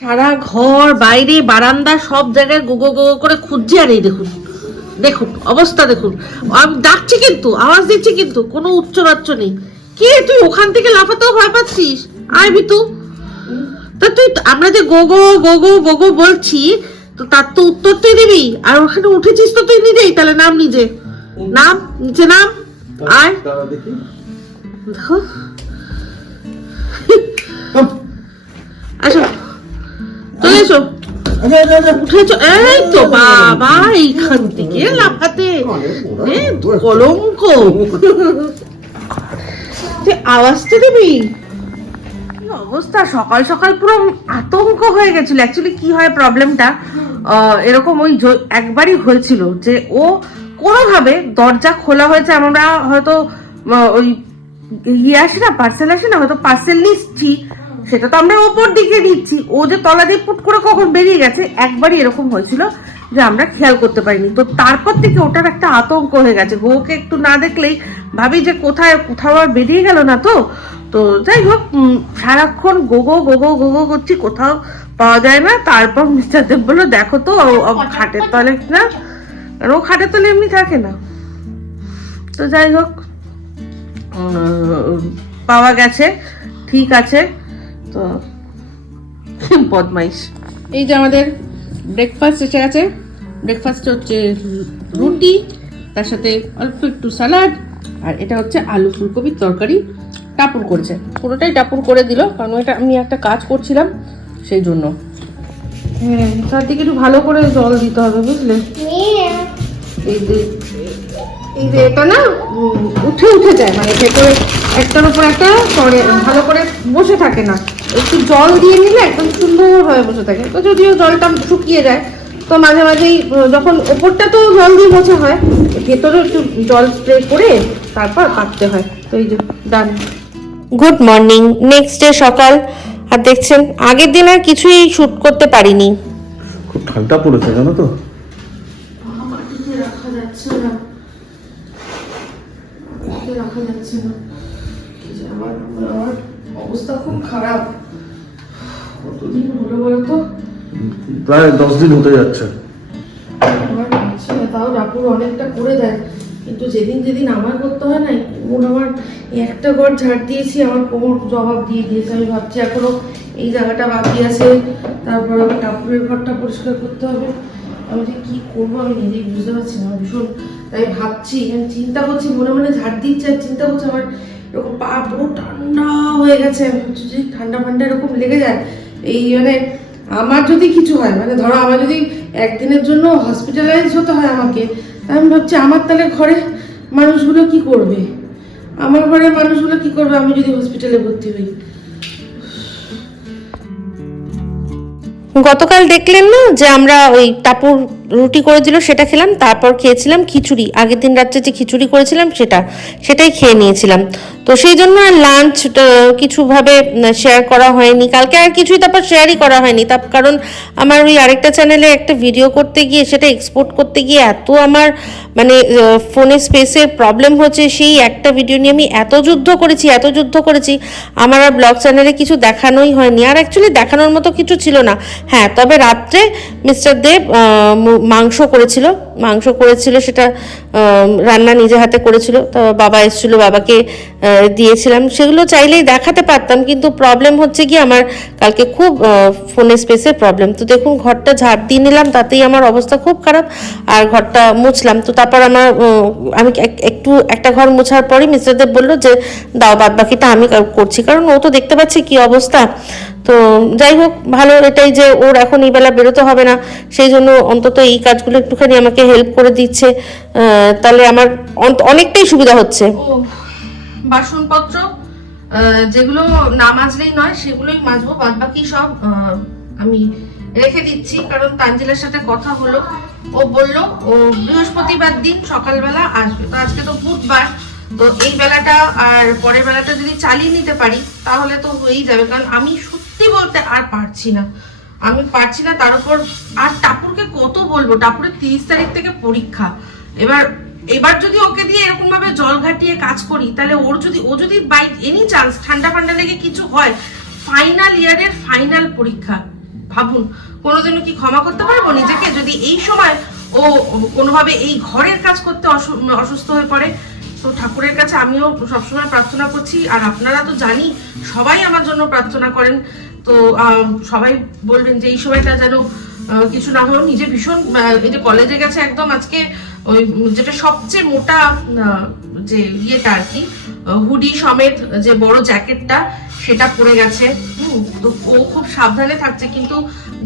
সারা ঘর, বাইরে, বারান্দা, সব জায়গায় গোগো গোগো করে খুঁজছে আর এই দেখুন। দেখুন, অবস্থা দেখুন। আমি ডাকছি কিন্তু, আওয়াজ দিচ্ছি কিন্তু, কোনো উচ্চ বাচ্চ নেই। কে তুই ওখান থেকে লাফাতেও ভয় পাচ্ছিস? আয় বিতু তা তুই আমরা যে গোগো গোগো গোগো বলছি, তো তার তো উত্তর তুই দিবি। আর ওখানে উঠেছিস তো তুই নিজেই, তাহলে নাম নিজে। নাম, নিচে নাম। আয়। দেখো। আসো। অবস্থা? সকাল সকাল পুরো আতঙ্ক হয়ে গেছিল। অ্যাকচুয়ালি কি হয় প্রবলেমটা এরকম ওই একবারই হয়েছিল যে ও কোনোভাবে দরজা খোলা হয়েছে আমরা হয়তো ওই ইয়ে আসে না পার্সেল আসে না, হয়তো পার্সেল নিচ্ছি সেটা তো আমরা ওপর দিকে দিচ্ছি। ও যে তলা দিয়ে পুট করে কখন বেরিয়ে গেছে, একবারই এরকম হয়েছিল যে আমরা খেয়াল করতে পারিনি। তো তারপর থেকে ওটার একটা আতঙ্ক হয়ে গেছে। বউকে একটু না দেখলেই ভাবি যে কোথায়, কোথাও আর বেরিয়ে গেল না তো? তো যাই হোক সারাক্ষণ গোগো গোগো গোগো করছি, কোথাও পাওয়া যায় না। তারপর মিস্টার দেব বলল দেখো তো খাটের তলে, না? আর ও খাটের তলে এমনি থাকে না। তো যাই হোক পাওয়া গেছে, ঠিক আছে। তো বদমাইশ। এই যে আমাদের ব্রেকফাস্ট এসে গেছে। ব্রেকফাস্ট হচ্ছে রুটি তার সাথে অল্প একটু স্যালাড আর এটা হচ্ছে আলু ফুলকপির তরকারি। টাপুর করেছে। পুরোটাই টাপুর করে দিল কারণ এটা আমি একটা কাজ করছিলাম সেই জন্য। হ্যাঁ তার দিকে একটু ভালো করে জল দিতে হবে বুঝলে? এই যে এই যে এটা না উঠে উঠে যায় মানে ভেতরে একটার উপর একটা পরে ভালো করে বসে থাকে না। একটু জল দিয়ে নিলে একদম সুন্দরভাবে বসে থাকে। তো যদিও জলটা শুকিয়ে যায় তো মাঝে মাঝেই যখন ওপরটা তো জল দিয়ে মোছা হয় ভেতরে একটু জল স্প্রে করে তারপর কাটতে হয়। তো এই যে done. Good morning next day সকাল। আর দেখছেন আগের দিন আর কিছুই শ্যুট করতে পারিনি। খুব ঠান্ডা পড়েছে জানো তো? মাটিতে রাখা যাচ্ছে না। রাখা যাচ্ছে না। অবস্থা খুব খারাপ। কতদিন হলো বলতো? প্রায় দশ দিন হতে যাচ্ছে। তাও অনেকটা করে দেয়। কিন্তু যেদিন যেদিন আমার করতে হয় না আমার একটা ঘর ঝাড় দিয়েছি আমার কোমর জবাব দিয়ে দিয়েছে। আমি ভাবছি এখনও এই জায়গাটা বাকি আছে তারপর কাপড়ের ঘরটা পরিষ্কার করতে হবে। আমি যে কি করব আমি নিজেই বুঝতে পারছি না ভীষণ। তাই ভাবছি আমি চিন্তা করছি মনে মনে ঝাড় দিচ্ছে আর চিন্তা করছি আমার এরকম পা পুরো ঠান্ডা হয়ে গেছে। যদি ঠান্ডা ফান্ডা এরকম লেগে যায়? এই মানে আমার যদি কিছু হয় মানে ধরো আমার যদি একদিনের জন্য হসপিটালাইজ হতে হয় আমাকে, আমি ভাবছি, আমার তাহলে ঘরে মানুষগুলো কি করবে? আমার ঘরের মানুষগুলো কি করবে? আমি যদি হসপিটালে ভর্তি হই। গতকাল দেখলেন না যে আমরা ওই টাপুর রুটি করে দিল সেটা খেলাম, তারপর খেয়েছিলাম খিচুড়ি। আগের দিন রাত্রে যে খিচুড়ি করেছিলাম, সেটা, সেটাই খেয়ে নিয়েছিলাম। তো সেই জন্য আর লাঞ্চ কিছুভাবে শেয়ার করা হয়নি। কালকে আর কিছুই তারপর শেয়ারই করা হয়নি। তার কারণ আমার ওই আরেকটা চ্যানেলে একটা ভিডিও করতে গিয়ে, সেটা এক্সপোর্ট করতে গিয়ে এত আমার মানে ফোনে স্পেসের প্রবলেম হচ্ছে, সেই একটা ভিডিও নিয়ে আমি এত যুদ্ধ করেছি, এত যুদ্ধ করেছি, আমার আর ব্লগ চ্যানেলে কিছু দেখানোই হয়নি। আর অ্যাকচুয়ালি দেখানোর মতো কিছু ছিল না। হ্যাঁ তবে রাত্রে মিস্টার দেব মাংস করেছিল মাংস করেছিল সেটা রান্না নিজে হাতে করেছিল। তো বাবা এসেছিল, বাবাকে দিয়েছিলাম। সেগুলো চাইলেই দেখাতে পারতাম, কিন্তু প্রবলেম হচ্ছে কি, আমার কালকে খুব ফোনে স্পেসের প্রবলেম তো দেখুন, ঘরটা ঝাড় দিয়ে নিলাম, তাতেই আমার অবস্থা খুব খারাপ। আর ঘরটা মুছলাম। তো তারপর আমার আমি এক- একটু, একটা ঘর মোছার পরই মিস্টার দেব বলল যে, দাও বাদ বাকিটা আমি করছি। কারণ ও তো দেখতে পাচ্ছে কি অবস্থা। তো যাই হোক, ভালো এটাই যে ওর এখন এই বেলা বেরোতে হবে না, সেই জন্য অন্তত এই কাজগুলো একটুখানি আমাকে হেল্প করে দিচ্ছে। তাহলে আমার অনেকটাই সুবিধা হচ্ছে। বাসনপত্র যেগুলো না মাজলেই নয়, সেগুলোই মাজবো বাদ বাকি সব আমি রেখে দিচ্ছি, কারণ তানজিলার সাথে কথা হলো। ও বলল, ও বৃহস্পতিবার দিন সকালবেলা আসবে, তো আজকে তো বুধবার। তো এই বেলাটা আর পরের বেলাটা যদি চালিয়ে নিতে পারি, তাহলে তো হয়েই যাবে, কারণ আমি সত্যি বলতে আর পারছি না। আমি পারছি না, তার উপর আর টাপুরকে কত বলব? টাপুরের তিরিশ তারিখ থেকে পরীক্ষা। এবার এবার যদি ওকে দিয়ে এরকম ভাবে জল ঘাটিয়ে কাজ করি, তাহলে ওর যদি, ও যদি বাই এনি চান্স ঠান্ডা ফান্ডা লেগে কিছু হয় ফাইনাল ইয়ারের ফাইনাল পরীক্ষা। ভাবুন, কোনোদিনও কি ক্ষমা করতে পারব? নিজেকে যদি এই সময় ও কোনোভাবে এই ঘরের কাজ করতে অসুস্থ হয়ে পড়ে তো ঠাকুরের কাছে আমিও সবসময় প্রার্থনা করছি, আর আপনারা তো জানি সবাই আমার জন্য প্রার্থনা করেন। তো সবাই বলবেন যে এই সময়টা যেন কিছু না হলেও নিজে ভীষণ এই যে কলেজে গেছে একদম আজকে, ওই যেটা সবচেয়ে মোটা যে ইয়েটা আর কি হুডি সমেত যে বড় জ্যাকেটটা সেটা পড়ে গেছে। তো ও খুব সাবধানে থাকছে, কিন্তু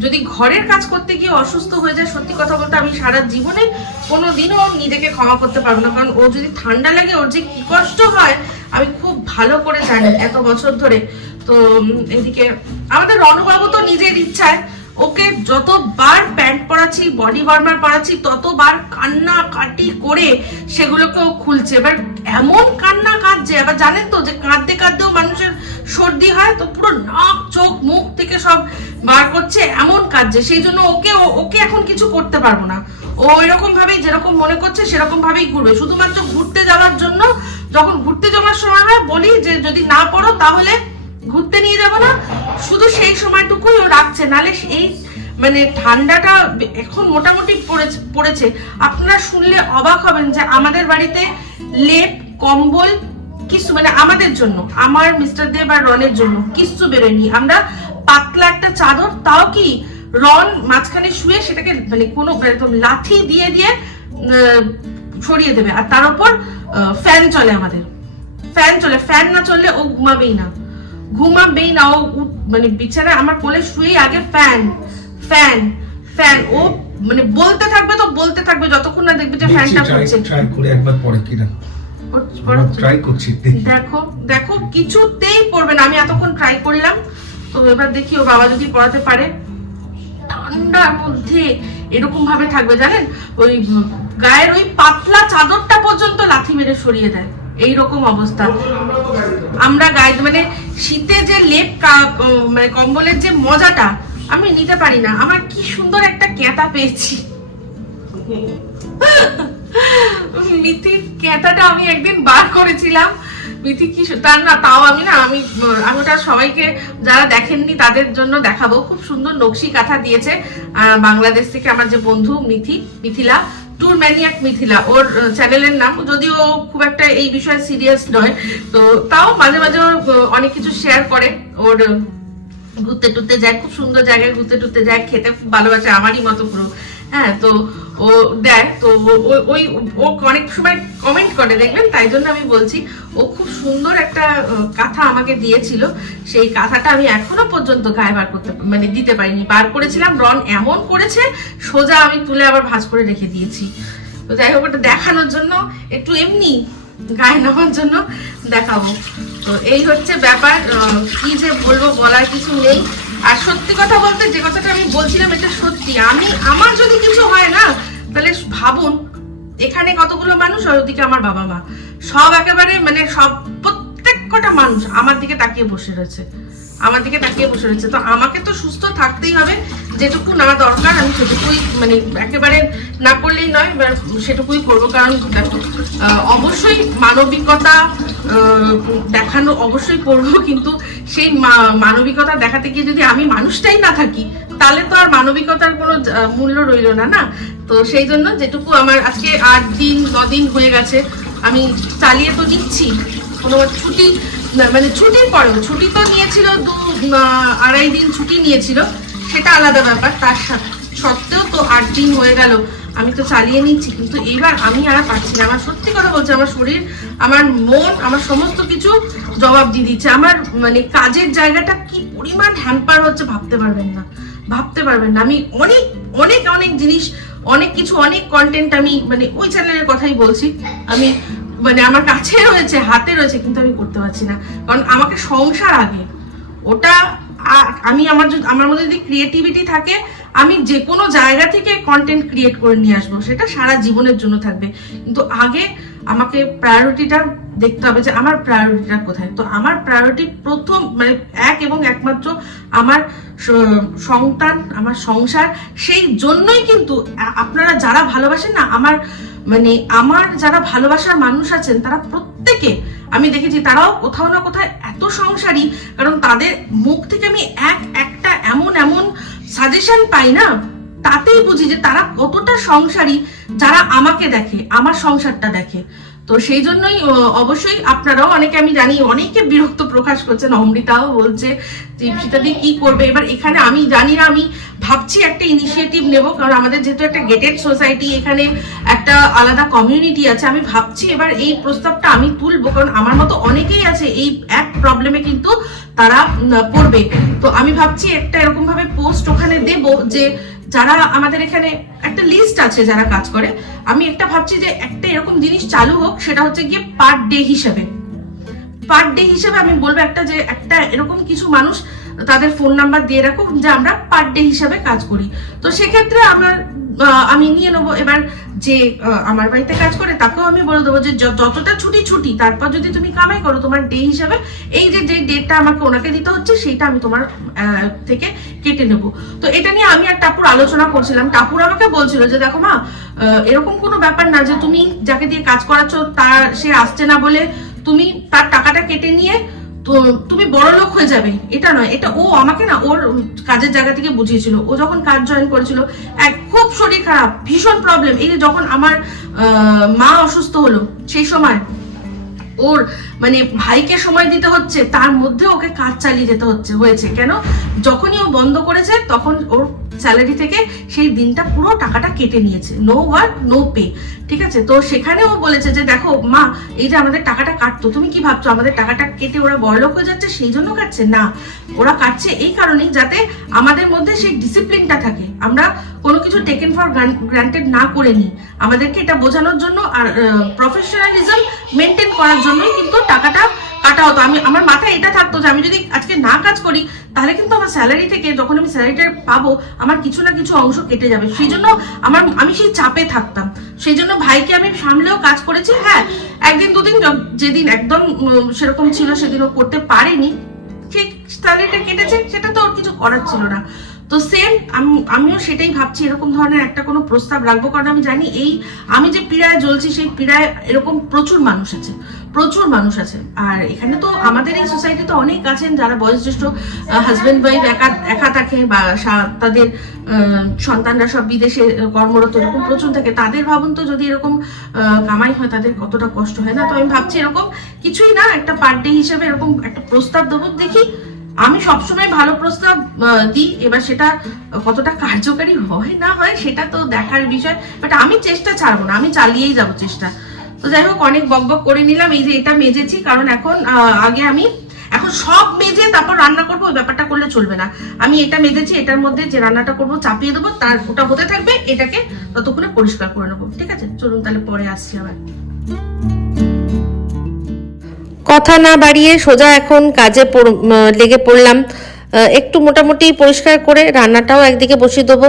যদি ঘরের কাজ করতে গিয়ে অসুস্থ হয়ে যায়, সত্যি কথা বলতে আমি সারা জীবনে কোনো দিনও নিজেকে ক্ষমা করতে পারব না। কারণ ও যদি ঠান্ডা লাগে, ওর যে কি কষ্ট হয়, আমি খুব ভালো করে জানি এত বছর ধরে। তো এদিকে আমাদের রণবাবু তো নিজের ইচ্ছায় ওকে যতবার প্যান্ট পরাচ্ছি, বডি ওয়ার্মার পরাচ্ছি, ততবার কান্না কাটি করে সেগুলোকে ও খুলছে। এবার এমন কান্না কাঁদছে, এবার জানেন তো যে কাঁদতে কাঁদতেও মানুষের সর্দি হয়, তো পুরো নাক, চোখ, মুখ থেকে সব বার করছে, এমন কাঁদছে। সেই জন্য ওকে ওকে এখন কিছু করতে পারব না। ও এরকম ভাবেই যেরকম মনে করছে, সেরকম ভাবেই ঘুরবে। শুধুমাত্র ঘুরতে যাওয়ার জন্য যখন ঘুরতে যাওয়ার সময় হয়, বলি যে যদি না পড়ো তাহলে ঘুরতে নিয়ে যাব না। শুধু সেই সময়টুকুই ও রাখছে। নালে এই মানে ঠান্ডাটা এখন মোটামুটি পড়েছে পড়েছে। আপনারা শুনলে অবাক হবেন যে আমাদের বাড়িতে লেপ, কম্বল কিছু মানে আমাদের জন্য, আমার মিস্টার দেব আর রনের জন্য কিচ্ছু বেরোয়নি। আমরা পাতলা একটা চাদর, তাও কি রন মাঝখানে শুয়ে সেটাকে মানে কোনো একদম লাথি দিয়ে দিয়ে সরিয়ে দেবে। আর তার উপর ফ্যান চলে আমাদের। ফ্যান চলে, ফ্যান না চললে ও ঘুমাবেই না। ঘুমাবেই না ও মানে বিছানায় আমার কোলে শুয়েই আগে ফ্যান ফ্যান ফ্যান ও মানে বলতে থাকবে তো বলতে থাকবে যতক্ষণ না দেখবে যে ফ্যানটা পড়ছে। ট্রাই করে একবার পরে কিনা ট্রাই করছি দেখো। দেখো কিছুতেই পড়বে না আমি এতক্ষণ ট্রাই করলাম। তো এবার দেখি ও বাবা যদি পড়াতে পারে। ঠান্ডার মধ্যে এরকম ভাবে থাকবে জানেন? ওই গায়ের ওই পাতলা চাদরটা পর্যন্ত লাথি মেরে সরিয়ে দেয়। এই রকম অবস্থা। আমরা গায়ে মানে শীতে যে লেপ মানে কম্বলের যে মজাটা, আমি নিতে পারি না। আমার কি সুন্দর একটা কেতা পেয়েছি। মিথির ক্যাতাটা আমি একদিন বার করেছিলাম। মিথি কি তার না, তাও আমি না, আমি আমি ওটা সবাইকে যারা দেখেননি তাদের জন্য দেখাবো। খুব সুন্দর নকশি কাঁথা দিয়েছে বাংলাদেশ থেকে আমার যে বন্ধু Mithi, Mithila. Tour maniac Mithila. ওর চ্যানেলের নাম, যদিও খুব একটা এই বিষয়ে সিরিয়াস নয়। তো তাও মাঝে মাঝে অনেক কিছু শেয়ার করে। ওর ঘুরতে টুরতে যায়, খুব সুন্দর জায়গায় ঘুরতে টুরতে যায়, খেতে খুব ভালোবাসে, আমারই মতো পুরো। হ্যাঁ তো ও দেয় তো ওই, ও অনেক সময় কমেন্ট করে, দেখবেন? তাই জন্য আমি বলছি, ও খুব সুন্দর একটা কাঁথা আমাকে দিয়েছিল। সেই কাঁথাটা আমি এখনও পর্যন্ত গায়ে বার করতে মানে দিতে পারিনি। বার করেছিলাম রন এমন করেছে, সোজা আমি তুলে আবার ভাঁজ করে রেখে দিয়েছি। তো যাই হোক, ওটা দেখানোর জন্য, একটু এমনি গায়ে নেওয়ার জন্য দেখাবো। তো এই হচ্ছে ব্যাপার কি যে বলব বলার কিছু নেই। আর সত্যি কথা বলতে যে কথাটা আমি বলছিলাম, এটা সত্যি। আমি, আমার যদি কিছু হয় না, তাহলে ভাবুন, এখানে কতগুলো মানুষ আর ওদিকে আমার বাবা মা। সব একেবারে মানে সব প্রত্যেক কটা মানুষ আমার দিকে তাকিয়ে বসে রয়েছে। আমার দিকে তাকিয়ে বসে রয়েছে। তো আমাকে তো সুস্থ থাকতেই হবে, যেটুকু না দরকার আমি সেটুকুই মানে একেবারে না করলেই নয়, এবার সেটুকুই করব। কারণ অবশ্যই মানবিকতা দেখানো অবশ্যই করব, কিন্তু সেই মানবিকতা দেখাতে গিয়ে যদি আমি মানুষটাই না থাকি, তাহলে তো আর মানবিকতার কোনো মূল্য রইল না না? তো সেই জন্য যেটুকু আমার আজকে আট দিন দিন হয়ে গেছে, আমি চালিয়ে তো নিচ্ছি, কোনো ছুটি মানে ছুটির পরেও ছুটি তো নিয়েছিল দু আড়াই দিন ছুটি নিয়েছিল, সেটা আলাদা ব্যাপার, তার সত্ত্বেও তো আট দিন হয়ে গেল, আমি তো চালিয়ে নিচ্ছি, কিন্তু এইবার আমি আর পারছি না, আমার সত্যি কথা বলছি, আমার শরীর, আমার মন, আমার সমস্ত কিছু জবাব দিয়ে দিচ্ছে, আমার মানে কাজের জায়গাটা কি পরিমাণ হ্যাম্পার হচ্ছে ভাবতে পারবেন না, ভাবতে পারবেন না, আমি অনেক অনেক অনেক জিনিস, অনেক কিছু, অনেক কন্টেন্ট আমি মানে ওই চ্যানেলের কথাই বলছি, আমি মানে আমার কাছে রয়েছে, হাতে রয়েছে, কিন্তু আমি করতে পারছি না। কারণ আমাকে সংসার আগে। ওটা আমি আমার আমার মধ্যে যদি ক্রিয়েটিভিটি থাকে, আমি যে কোনো জায়গা থেকে কন্টেন্ট ক্রিয়েট করে নিয়ে আসব। সেটা সারা জীবনের জন্য থাকবে। কিন্তু আগে আমাকে প্রায়োরিটিটা দেখতে হবে যে আমার প্রায়োরিটিটা কোথায়। তো আমার প্রায়োরিটি প্রথম মানে এক এবং একমাত্র আমার সন্তান, আমার সংসার, সেই জন্যই কিন্তু আপনারা যারা ভালোবাসেন না, আমার মানে আমার যারা ভালোবাসার মানুষ আছেন, তারা প্রত্যেকে, আমি দেখেছি তারাও কোথাও না কোথাও এত সংসারী, কারণ তাদের মুখ থেকে আমি এক, একটা এমন এমন সাজেশন পাই না, তাতেই বুঝি যে তারা কতটা সংসারী যারা আমাকে দেখে, আমার সংসারটা দেখে। তো সেই জন্যই অবশ্যই আপনারাও, অনেকে আমি জানি, অনেকে বিরক্ত প্রকাশ করছেন। অমৃতাও বলছে যে সীতাদি কি করবে? এবার এখানে আমি জানি না, আমি ভাবছি একটা ইনিশিয়েটিভ নেব, কারণ আমাদের যেহেতু একটা গেটেড সোসাইটি এখানে একটা আলাদা কমিউনিটি আছে, আমি ভাবছি এবার এই প্রস্তাবটা আমি তুলবো, কারণ আমার মতো অনেকেই আছে, এই এক প্রবলেমে কিন্তু তারা পড়বে। তো আমি ভাবছি একটা এরকম ভাবে পোস্ট ওখানে দেব যে যারা আমাদের এখানে একটা লিস্ট আছে যারা কাজ করে, আমি একটা ভাবছি যে একটা এরকম জিনিস চালু হোক, সেটা হচ্ছে গিয়ে পার ডে হিসেবে। পার ডে হিসেবে আমি বলব একটা যে একটা এরকম কিছু মানুষ তাদের ফোন নাম্বার দিয়ে রাখুক যে আমরা পার ডে হিসাবে কাজ করি। তো সেক্ষেত্রে আমার আমি নিয়ে নেব। এবার যে আমার বাড়িতে কাজ করে, তাকেও আমি বলে দেবো যে যতটা ছুটি ছুটি, তারপর যদি তুমি কামাই করো, তোমার ডে হিসাবে, এই যে যে ডেটটা আমাকে ওনাকে দিতে হচ্ছে, সেইটা আমি তোমার থেকে কেটে নেব। তো এটা নিয়ে আমি আর টাপুর আলোচনা করছিলাম। টাপুর আমাকে বলছিল যে, দেখো মা এরকম কোনো ব্যাপার না যে, তুমি যাকে দিয়ে কাজ করাচ্ছ, তার, সে আসছে না বলে তুমি তার টাকাটা কেটে নিয়ে তো তুমি বড় লোক হয়ে যাবে, এটা নয়, এটা ও আমাকে না ওর কাজের জায়গা থেকে বুঝিয়েছিল। ও যখন কাজ জয়েন করেছিল, এক খুব শরীর খারাপ, ভীষণ প্রবলেম এই যখন আমার মা অসুস্থ হলো, সেই সময় ওর মানে ভাইকে সময় দিতে হচ্ছে, তার মধ্যে ওকে কাজ চালিয়ে যেতে হচ্ছে, হয়েছে। কেন? যখনই ও বন্ধ করেছে, তখন ওর স্যালারি থেকে সেই দিনটা পুরো টাকাটা কেটে নিয়েছে। নো ওয়ার্ক নো পে ঠিক আছে? তো সেখানে ও বলেছে যে, দেখো, মা, এই যে আমাদের টাকাটা কাটতো, তুমি কি ভাবছ? আমাদের টাকাটা কেটে ওরা বড়লোক হয়ে যাচ্ছে, সেই জন্য কাটছে? না, ওরা কাটছে এই কারণেই যাতে আমাদের মধ্যে সেই ডিসিপ্লিনটা থাকে। আমরা কোনো কিছু টেকেন ফর গ্রান্টেড না করে নিই। আমাদেরকে এটা বোঝানোর জন্য আর প্রফেশনালিজম মেনটেন করার জন্যই কিন্তু টাকাটা কাটা হতো আমি আমার মাথায় এটা থাকতো যে আমি যদি আজকে না কাজ করি, তাহলে কিন্তু আমার স্যালারি থেকে যখন আমি স্যালারিটা পাবো, আমার কিছু না কিছু অংশ কেটে যাবে। সেই জন্য আমার আমি সেই চাপে থাকতাম। সেই জন্য ভাইকে আমি সামলেও কাজ করেছি। হ্যাঁ একদিন দুদিন যেদিন একদম সেরকম ছিল সেদিন ও করতে পারেনি। ঠিক স্যালারিটা কেটেছে, সেটা তো ওর কিছু করার ছিল না। তো সেম আমিও সেটাই ভাবছি, এরকম ধরনের একটা কোনো প্রস্তাব রাখব। কারণ আমি জানি এই আমি যে পীড়ায় জ্বলছি, সেই পীড়ায় এরকম প্রচুর মানুষ আছে। প্রচুর মানুষ আছে। আর এখানে তো আমাদের এই সোসাইটিতে অনেক আছেন যারা বয়োজ্যেষ্ঠ হাজবেন্ড ওয়াইফ একা একা থাকে বা তাদের সন্তানরা সব বিদেশে কর্মরত এরকম প্রচুর থাকে। তাদের ভাবুন তো যদি এরকম কামাই হয় তাদের কতটা কষ্ট, হয় না? তো আমি ভাবছি এরকম কিছুই না, একটা পার ডে হিসেবে এরকম একটা প্রস্তাব দেবো। দেখি, আমি সবসময় ভালো প্রস্তাব দিই। এবার সেটা কতটা কার্যকারী হয় না হয় সেটা তো দেখার বিষয়। বাট আমি চেষ্টা ছাড়বো না, আমি চালিয়েই যাব চেষ্টা। তো যাই হোক, অনেক বক বক করে নিলাম। এই যে এটা মেজেছি, কারণ এখন আগে আমি এখন সব মেজে তারপর রান্না করব, ওই ব্যাপারটা করলে চলবে না। আমি এটা মেজেছি, এটার মধ্যে যে রান্নাটা করব চাপিয়ে দেবো, তার ওটা হতে থাকবে, এটাকে ততক্ষণে পরিষ্কার করে নেব। ঠিক আছে? চলুন তাহলে পরে আসছি আবার। কথা না বাড়িয়ে সোজা এখন কাজে লেগে পড়লাম। একটু মোটামুটি পরিষ্কার করে রান্নাটাও একদিকে বসিয়ে দেবো।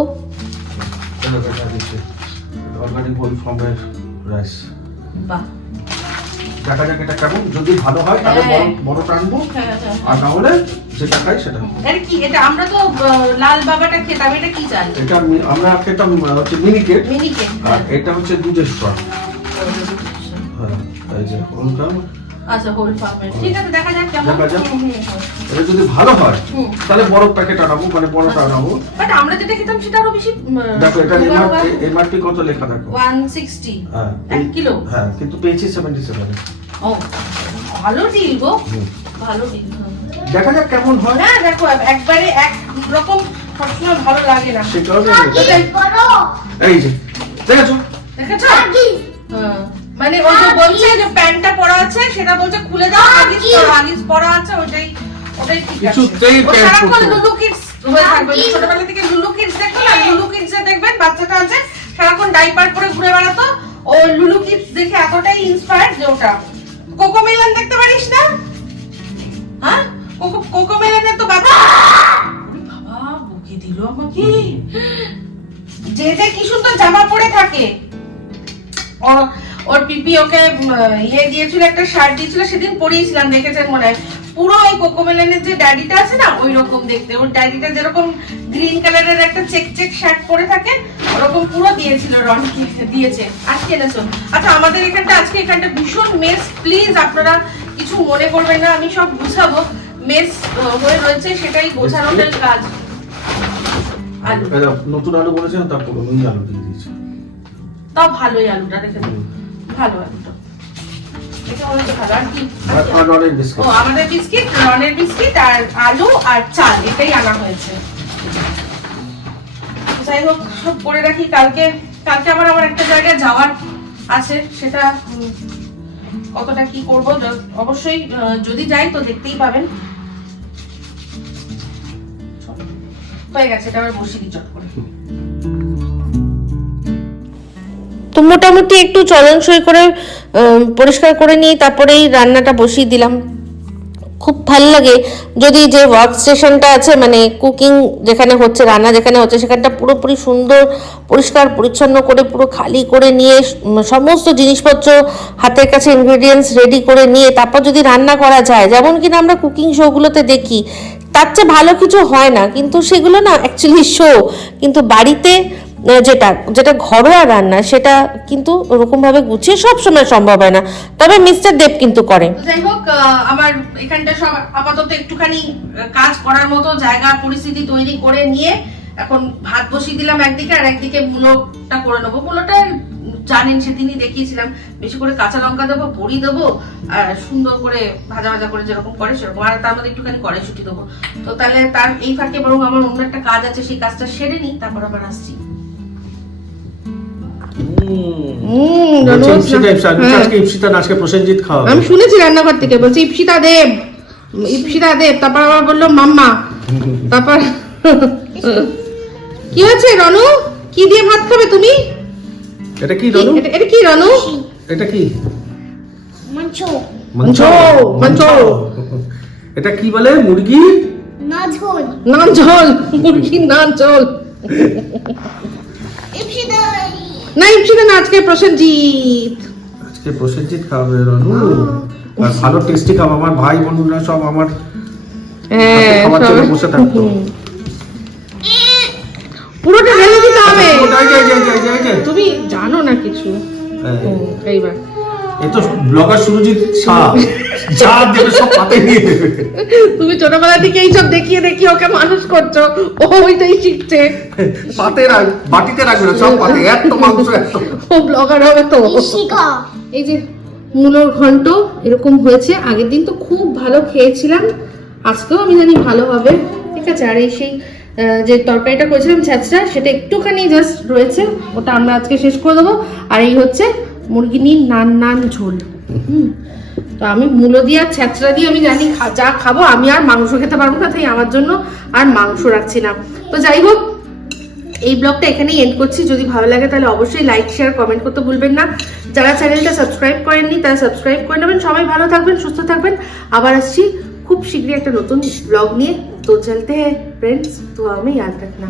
দেখা যাক এটা কেমন। যদি ভালো হয় তাহলে বড় বড় টানবো। হ্যাঁ হ্যাঁ আর না হলে যেটা খাই সেটা আরে কি? এটা আমরা তো লাল বাবাটা খেতাম। এটা কি জানি এটা আমরা খেতাম হচ্ছে মিনি কেট মিনি কেট আর এটা হচ্ছে দুধের স্টক হ্যাঁ এই যে হলটা আচ্ছা হোল ফার্মের ঠিক আছে দেখা যাক কেমন দেখা যাক। এটা যদি ভালো হয় তাহলে বড় প্যাকেট আনাবো মানে বড়টা আনাবো। বাট আমরা যেটা খেতাম সেটা আরও বেশি দেখো এটা এমআরপি কত লেখা দেখো? ওয়ান সিক্সটি হ্যাঁ এক কিলো? হ্যাঁ কিন্তু পেয়েছি সেভেন্টি সেভেন ও ভালো ডিল গো। ভালো ডিল দেখা যাক কেমন হয়। হ্যাঁ দেখো একবারে এক রকম সবসময় ভালো লাগে না। কারণে এই যে দেখেছ? দেখেছ? হ্যাঁ। মানে ওই যে বলছে যে প্যান্টটা পরা আছে সেটা বলছে খুলে দাও হাগিস হাগিস পরা আছে ওটাই ওটাই ঠিক আছে। কিছুতেই প্যান্ট সারাক্ষণ পরতে হবে। লুলু কিডস হয়ে থাকবে ছোটবেলা থেকে লুলু কিডস দেখো না লুলু কিডস দেখবেন বাচ্চাটা আছে সারাক্ষণ ডাইপার পরে ঘুরে বেড়াতো। ও লুলু কিডস দেখে এতটাই ইন্সপায়ার্ড যে ওটা। কোকো মেলন দেখতে পারিস না? হ্যাঁ? কোকো কোকো মেলনের তো বাচ্চা বাবা বকে দিল আমাকে। যে যে কি সুন্দর জামা পরে থাকে। ও- ওর পিপি ওকে ইয়ে দিয়েছিল একটা শার্ট দিয়েছিল সেদিন পরিয়েছিলাম দেখেছেন মনে হয়। পুরো ওই কোকোমেলনের যে ড্যাডিটা আছে না ওই রকম দেখতে। ওর ড্যাডিটা যেরকম গ্রিন কালারের একটা চেক চেক শার্ট পরে থাকে ওরকম পুরো দিয়েছিল রনকে দিয়েছে। আজকে এনেছো আচ্ছা আমাদের এখানটা আজকে এখানটা ভীষণ মেস প্লিজ আপনারা কিছু মনে করবেন না আমি সব বুঝাবো মেস হয়ে রয়েছে সেটাই বোঝানোটাই কাজ। আলু। এই নতুন আলু বলেছিলাম তার পুরোনোই আলু দিয়ে দিয়েছি তাও ভালোই আলুটা রেখে দেবো ভালো ও বিস্কুট। আমাদের বিস্কিট রনের বিস্কিট আর আলু আর চাল এটাই আনা হয়েছে। যাই হোক সব করে রাখি কালকে কালকে আবার আমার একটা জায়গায় যাওয়ার আছে সেটা কতটা কি করব অবশ্যই যদি যাই তো দেখতেই পাবেন। হয়ে গেছে এটা আবার বসিয়ে দিই চট করে। তো মোটামুটি একটু চলনসই করে পরিষ্কার করে নিয়ে তারপরেই রান্নাটা বসিয়ে দিলাম। খুব ভালো লাগে যদি যে ওয়ার্ক স্টেশনটা আছে মানে কুকিং যেখানে হচ্ছে, রান্না যেখানে হচ্ছে, সেখানটা পুরোপুরি সুন্দর, পরিষ্কার, পরিচ্ছন্ন করে পুরো খালি করে নিয়ে সমস্ত জিনিসপত্র হাতের কাছে ইনগ্রিডিয়েন্টস রেডি করে নিয়ে তারপর যদি রান্না করা যায়, যেমন কিনা আমরা কুকিং শোগুলোতে দেখি, তার চেয়ে ভালো কিছু হয় না। কিন্তু সেগুলো না অ্যাকচুয়ালি শো কিন্তু বাড়িতে যেটা যেটা ঘরোয়া রান্না, সেটা কিন্তু ওরকমভাবে গুছিয়ে সবসময় সম্ভব হয় না। তবে মিস্টার দেব কিন্তু করে যাই হোক আমার এখানটা সব আপাতত একটুখানি কাজ করার মতো জায়গা, পরিস্থিতি তৈরি করে নিয়ে এখন ভাত বসিয়ে দিলাম একদিকে, আর একদিকে মূলোটা করে নেব। মূলোটা জানেন সেদিনই দেখিয়েছিলাম। বেশি করে কাঁচা লঙ্কা দেবো, বড়ি দেবো আর সুন্দর করে ভাজা ভাজা করে যেরকম করে সেরকম, আর তার মধ্যে একটুখানি কড়াইশুটি দেবো। তো তাহলে তার এই ফাঁকে বরং আমার অন্য একটা কাজ আছে, সেই কাজটা সেরে নিই, তারপর আবার আসছি। বলছি ইপসিতা ইপসিতা আমি আজকে ইপসিতা না, আজকে প্রসেনজিৎ খাওয়াবে আমি শুনেছি রান্নাঘর থেকে বলছি ইপসিতা দেব ইপসিতা দেব তারপর আবার বলল মাম্মা তারপর কি হয়েছে রনু? কি দিয়ে ভাত খাবে তুমি? এটা কি রনু? এটা- কি রনু? এটা কি? মাংসো। মাংস মাংস। এটা কি বলে মুরগি? না ঝোল নান ঝোল মুরগির নান ঝোল ইপসিদাই না ইপসিতা না আজকে প্রসেনজিৎ। আজকে প্রসেনজিৎ খাবে রানু। আর ভালো টেস্টি খাব আমার ভাই বোনরা সব আমার হ্যাঁ খাবার জন্য বসে থাকতো। পুরোটা ঢেলে দিতে হবে। তুমি জানো না কিছু। এইবার। এ তো ব্লগার সুরজিৎ শাহ। যা দেবে সব পাতে নিয়ে দেবে তুমি ছোটবেলা থেকে এইসব দেখিয়ে দেখিয়ে ওকে মানুষ করছ। ও ওইটাই শিখছে। পাতে রাখ বাটিতে রাখবে না সব পাতে। এত মাংস এত। ও ব্লগার হবে তো। এই যে মূলোর ঘন্ট এরকম হয়েছে। আগের দিন তো খুব ভালো খেয়েছিলাম। আজকেও আমি জানি ভালো হবে। ঠিক আছে আর এই সেই যে তরকারিটা করেছিলাম ছ্যাঁচড়া সেটা একটুখানি জাস্ট রয়েছে। ওটা আমরা আজকে শেষ করে দেবো। আর এই হচ্ছে মুরগি নিন, নান নান, ঝোল। হুম। তো আমি মূলো দিয়ে আর ছ্যাঁচড়া দিয়ে আমি জানি যা খাব, আমি আর মাংস খেতে পারব না, তাই আমার জন্য আর মাংস রাখছি না। তো যাই হোক, এই ব্লগটা এখানেই এন্ড করছি। যদি ভালো লাগে তাহলে অবশ্যই লাইক শেয়ার কমেন্ট করতে ভুলবেন না। যারা চ্যানেলটা সাবস্ক্রাইব করেননি, তারা সাবস্ক্রাইব করে নেবেন। সবাই ভালো থাকবেন, সুস্থ থাকবেন। আবার আসছি খুব শীঘ্রই একটা নতুন ব্লগ নিয়ে। তো চলতে ফ্রেন্ডস তো আমি ইয়াদ রাখনা